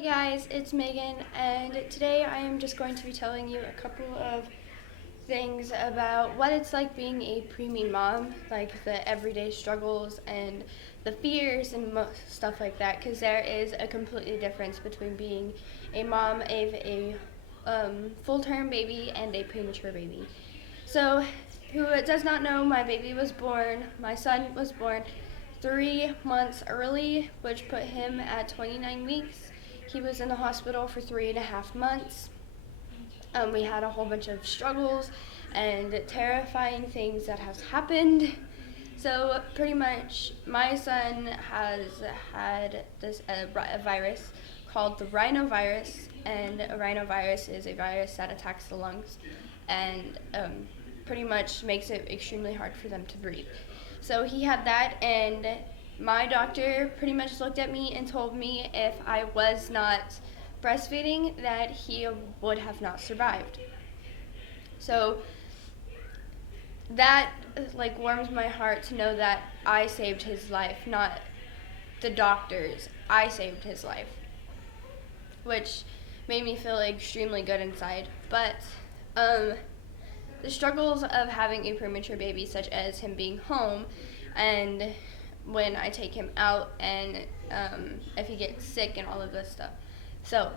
Hey guys, it's Megan, and today I am just going to be telling you a couple of things about what it's like being a preemie mom, like the everyday struggles and the fears and stuff like that, because there is a completely difference between being a mom of a full-term baby and a premature baby. So, who does not know, my son was born 3 months early, which put him at 29 weeks. He was in the hospital for 3.5 months. We had a whole bunch of struggles and terrifying things that has happened. So pretty much, my son has had a virus called the rhinovirus, and a rhinovirus is a virus that attacks the lungs, and pretty much makes it extremely hard for them to breathe. So he had that, and my doctor pretty much looked at me and told me if I was not breastfeeding that he would have not survived. So that warms my heart to know that I saved his life, not the doctors. I saved his life, which made me feel extremely good inside. But the struggles of having a premature baby, such as him being home, and when I take him out, and if he gets sick and all of this stuff. So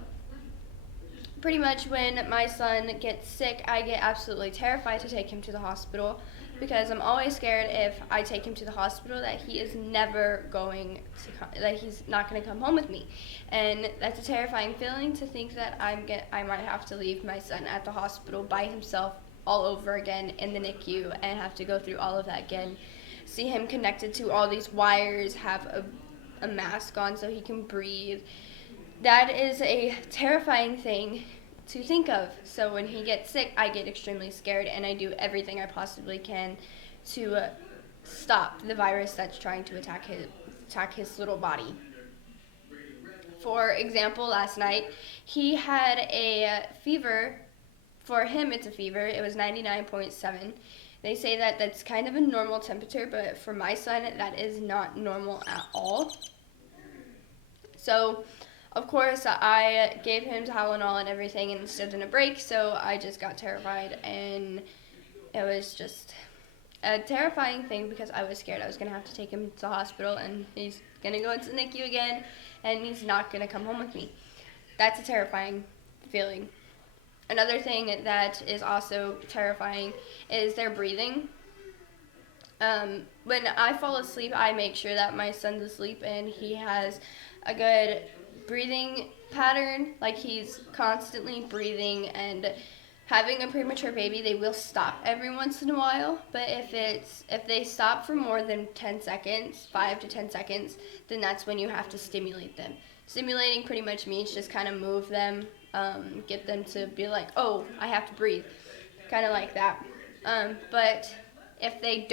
pretty much when my son gets sick, I get absolutely terrified to take him to the hospital, because I'm always scared if I take him to the hospital that he is never going to that he's not going to come home with me. And that's a terrifying feeling, to think that I might have to leave my son at the hospital by himself all over again in the NICU and have to go through all of that again. See him connected to all these wires, have a mask on so he can breathe. That is a terrifying thing to think of. So when he gets sick, I get extremely scared, and I do everything I possibly can to stop the virus that's trying to attack his little body. For example, last night he had a fever. For him, it's a fever. It was 99.7. They say that that's kind of a normal temperature, but for my son, that is not normal at all. So, of course, I gave him Tylenol and everything and stood in a break, so I just got terrified, and it was just a terrifying thing because I was scared I was going to have to take him to the hospital, and he's going to go into the NICU again, and he's not going to come home with me. That's a terrifying feeling. Another thing that is also terrifying is their breathing. When I fall asleep, I make sure that my son's asleep and he has a good breathing pattern. Like, he's constantly breathing, and having a premature baby, they will stop every once in a while. But if they stop for more than 10 seconds, 5 to 10 seconds, then that's when you have to stimulate them. Stimulating pretty much means just kind of move them, get them to be like, oh, I have to breathe, kind of like that. But if they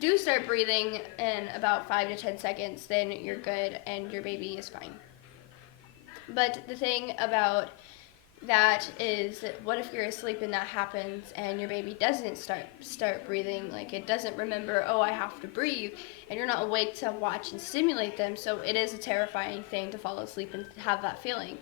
do start breathing in about 5 to 10 seconds, then you're good and your baby is fine. But the thing about that is, what if you're asleep and that happens and your baby doesn't start breathing, like it doesn't remember, oh, I have to breathe, and you're not awake to watch and stimulate them. So it is a terrifying thing to fall asleep and have that feeling.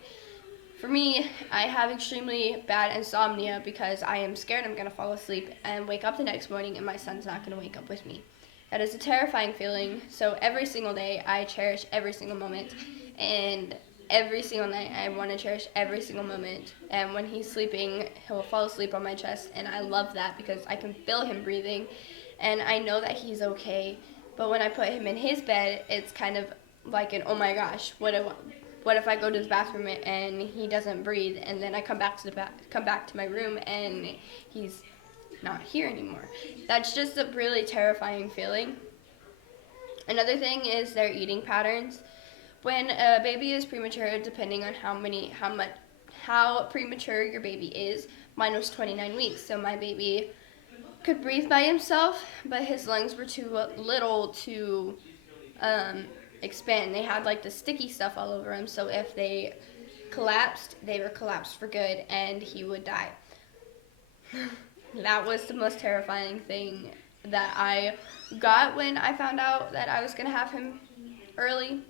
For me, I have extremely bad insomnia because I am scared I'm going to fall asleep and wake up the next morning and my son's not going to wake up with me. That is a terrifying feeling. So every single day I cherish every single moment, and every single night I want to cherish every single moment. And when he's sleeping, he'll fall asleep on my chest, and I love that because I can feel him breathing and I know that he's okay. But when I put him in his bed, it's kind of like an, oh my gosh, what if I go to the bathroom and he doesn't breathe, and then I come back to my room and he's not here anymore. That's just a really terrifying feeling. Another thing is their eating patterns. When a baby is premature, depending on how premature your baby is, mine was 29 weeks, so my baby could breathe by himself, but his lungs were too little to expand. They had like the sticky stuff all over him, so if they collapsed, they were collapsed for good, and he would die. That was the most terrifying thing that I got when I found out that I was going to have him early.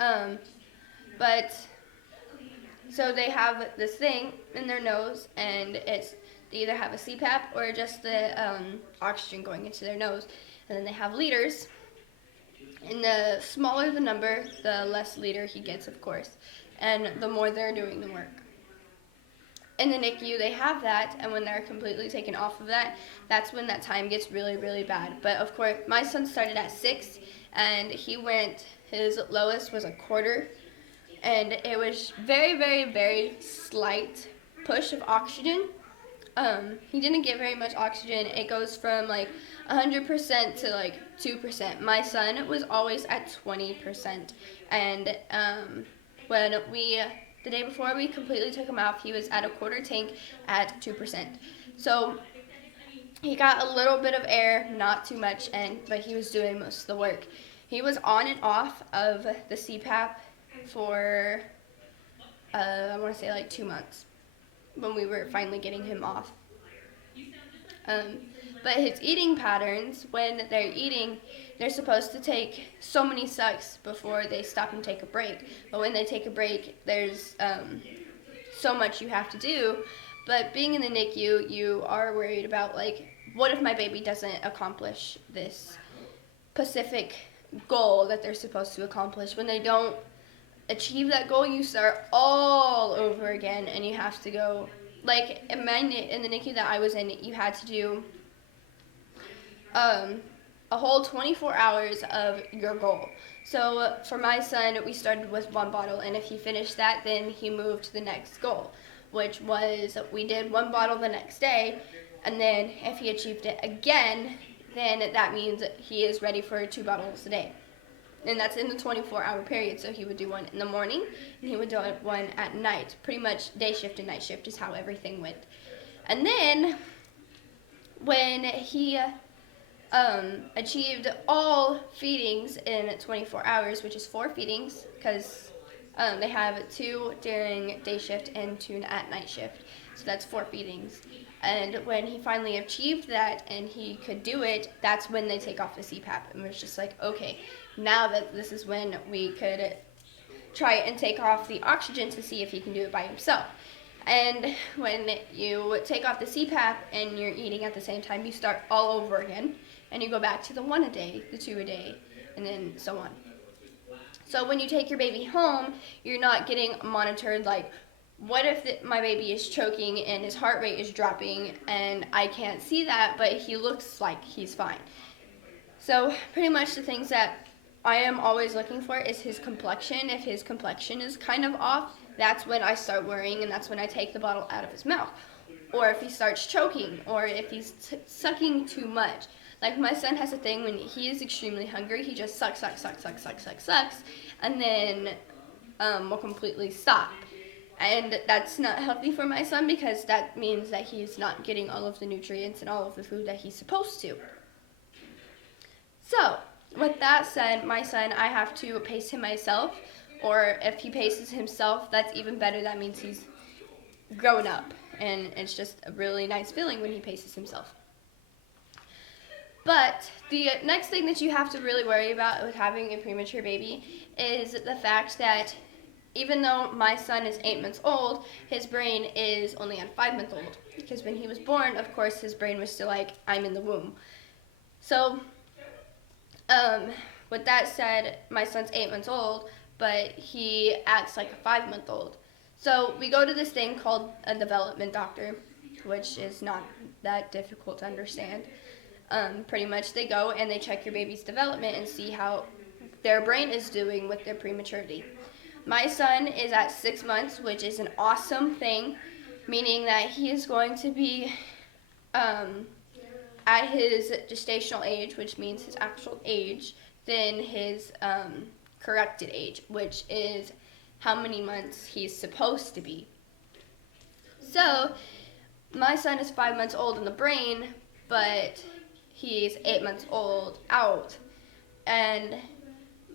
Um, but so they have this thing in their nose, and they either have a CPAP or just the oxygen going into their nose, and then they have liters. And the smaller the number, the less liter he gets, of course, and the more they're doing the work. In the NICU, they have that, and when they're completely taken off of that, that's when that time gets really, really bad. But of course, my son started at 6, and his lowest was a quarter, and it was very, very, very slight push of oxygen. He didn't get very much oxygen. It goes from like 100% to like 2%. My son was always at 20%, and when the day before we completely took him off, he was at a quarter tank at 2%. So he got a little bit of air, not too much, but he was doing most of the work. He was on and off of the CPAP for I want to say like 2 months when we were finally getting him off. But his eating patterns, when they're eating, they're supposed to take so many sucks before they stop and take a break. But when they take a break, there's so much you have to do. But being in the NICU, you are worried about, like, what if my baby doesn't accomplish this specific goal that they're supposed to accomplish? When they don't achieve that goal, you start all over again, and you have to go, like, in the NICU that I was in, you had to do a whole 24 hours of your goal. So for my son, we started with 1 bottle, and if he finished that, then he moved to the next goal, which was we did 1 bottle the next day, and then if he achieved it again, then that means he is ready for 2 bottles a day. And that's in the 24-hour period, so he would do 1 in the morning, and he would do 1 at night. Pretty much day shift and night shift is how everything went. And then when he achieved all feedings in 24 hours, which is 4 feedings, because they have 2 during day shift and 2 at night shift. So that's 4 feedings. And when he finally achieved that and he could do it, that's when they take off the CPAP. And it was just like, okay, now that this is when we could try and take off the oxygen to see if he can do it by himself. And when you take off the CPAP and you're eating at the same time, you start all over again. And you go back to the 1 a day, the 2 a day, and then so on. So when you take your baby home, you're not getting monitored like, what if my baby is choking and his heart rate is dropping and I can't see that, but he looks like he's fine. So pretty much the things that I am always looking for is his complexion. If his complexion is kind of off, that's when I start worrying, and that's when I take the bottle out of his mouth. Or if he starts choking, or if he's sucking too much. Like my son has a thing when he is extremely hungry, he just sucks, and then will completely stop. And that's not healthy for my son because that means that he's not getting all of the nutrients and all of the food that he's supposed to. So, with that said, my son, I have to pace him myself, or if he paces himself, that's even better. That means he's grown up, and it's just a really nice feeling when he paces himself. But the next thing that you have to really worry about with having a premature baby is the fact that even though my son is 8 months old, his brain is only at 5 months old. Because when he was born, of course, his brain was still like, I'm in the womb. So, with that said, my son's 8 months old, but he acts like a 5-month-old. So we go to this thing called a development doctor, which is not that difficult to understand. Pretty much they go and they check your baby's development and see how their brain is doing with their prematurity. My son is at 6 months, which is an awesome thing, meaning that he is going to be at his gestational age, which means his actual age, than his corrected age, which is how many months he's supposed to be. So, my son is 5 months old in the brain, but he's 8 months old out. And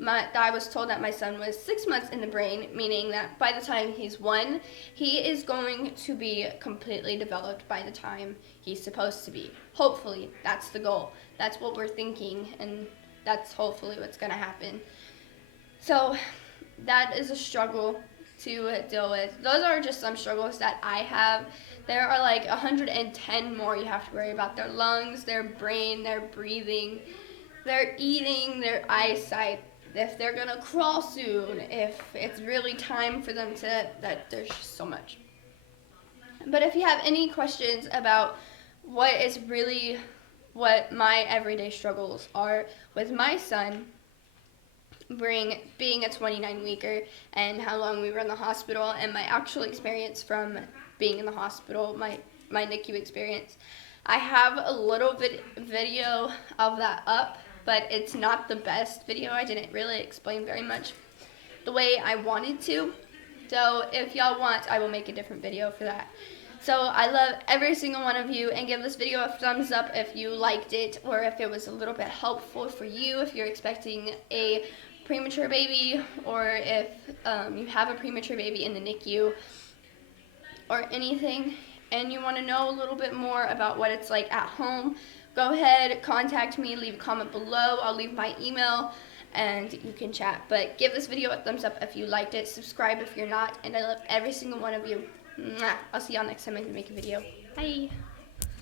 I was told that my son was 6 months in the brain, meaning that by the time he's 1, he is going to be completely developed by the time he's supposed to be. Hopefully, that's the goal. That's what we're thinking, and that's hopefully what's going to happen. So, that is a struggle to deal with. Those are just some struggles that I have. There are like 110 more you have to worry about: their lungs, their brain, their breathing, their eating, their eyesight, if they're gonna crawl soon, if it's really time for them to, that there's just so much. But if you have any questions about what my everyday struggles are with my son being a 29 weeker, and how long we were in the hospital, and my actual experience from being in the hospital, my NICU experience, I have a little bit video of that up, but it's not the best video. I didn't really explain very much the way I wanted to. So if y'all want, I will make a different video for that. So I love every single one of you, and give this video a thumbs up if you liked it, or if it was a little bit helpful for you, if you're expecting a premature baby, or if you have a premature baby in the NICU or anything, and you want to know a little bit more about what it's like at home, go ahead, contact me, leave a comment below. I'll leave my email and you can chat. But give this video a thumbs up if you liked it, subscribe if you're not, and I love every single one of you. Mwah. I'll see y'all next time I make a video. Bye.